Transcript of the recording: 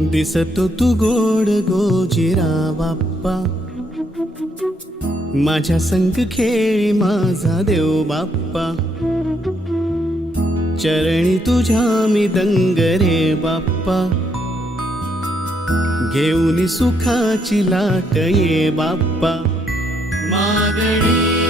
दिसतो तू गोड गोजिरा बाप्पा, माझ्या संग खेळी माझा देव बाप्पा, चरणी तुझ्या मी दंग रे बाप्पा, घेऊन सुखाची लाट ये बाप्पा. मागणी